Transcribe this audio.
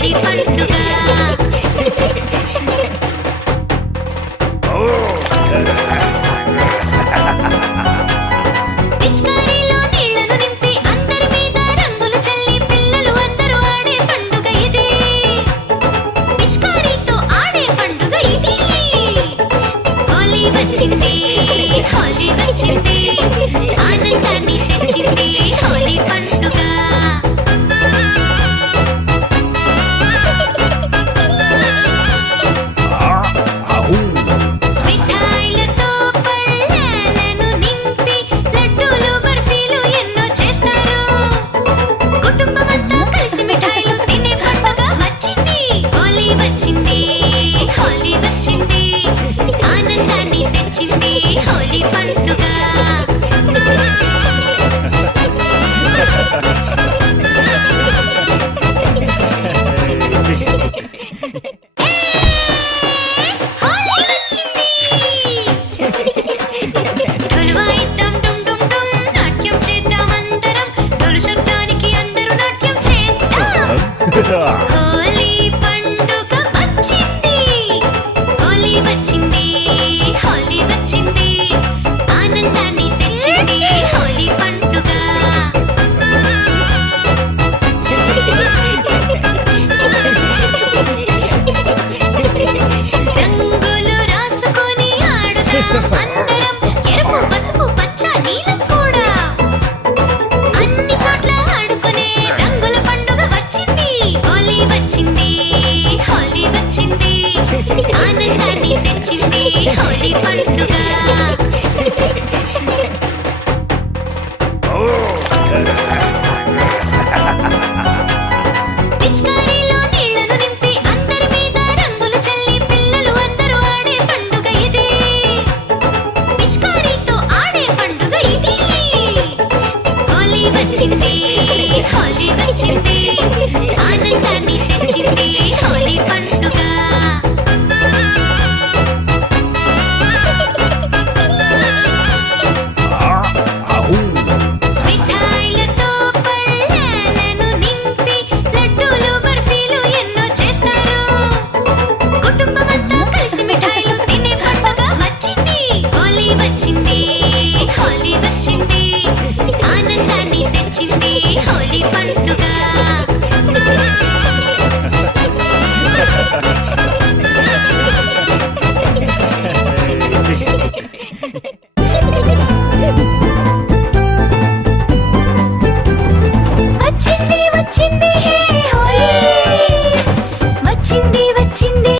హోలీ పండుగ. పిచికారీలో నీళ్లను నింపి అందరి మీద రంగులు చల్లి పిల్లలు అందరూ ఆడే పండుగ ఇది. పిచికారీతో ఆడే పండుగ ఇది. హోలీ వచ్చింది, హోలీ వచ్చింది, ఆనందాన్ని తెచ్చింది హోలీ పండుగ. మిఠాయిలతో పళ్ళాలను నింపి లడ్డూలు బర్ఫీలు ఎన్నో చేస్తారు. కుటుంబమంతా కలిసి మిఠాయిలు తినే పండుగ వచ్చింది. హోలీ వచ్చింది, హోలీ వచ్చింది, ఆనందాన్ని తెచ్చింది హోలీ పండుగ. హోలీ వచ్చింది. డోలు వాయిద్దాం డుమ్ డుమ్ డుమ్, నాట్యం చేద్దాం అందరం, డోలు శబ్దానికి అందరూ నాట్యం చేద్దాం. హోలీ పండుగ వచ్చింది, హోలీ వచ్చింది, హోలీ వచ్చింది, ఆనందాన్ని తెచ్చింది హోలీ పండుగ. రంగులు రాసుకొని ఆడుదాం అందరం, ఎరుపు పసుపు పచ్చ నీలం కూడా. అన్ని చోట్ల ఆడుకునే రంగుల పండుగ వచ్చింది. హోలీ వచ్చింది, హోలీ వచ్చింది, ఆనందాన్ని తెచ్చింది హోలీ పండుగ. పిచికారీలో నీళ్లను నింపి అందరి మీద రంగులు చల్లి పిల్లలు అందరూ ఆడే పండుగ ఇది. పిచికారీతో ఆడే పండుగ ఇది. హోలీ వచ్చింది, హోలీ వచ్చింది, ఆనందాన్ని తెచ్చింది హోలీ పండుగ. మిఠాయిలతో పళ్ళాలను నింపి లడ్డూలు బర్ఫీలు ఎన్నో చేస్తారు. కుటుంబమంతా కలిసి మిఠాయిలు తినే పండుగ వచ్చింది. హోలీ వచ్చింది, హోలీ వచ్చింది, ఆనందాన్ని తెచ్చింది హోలీ పండుగ.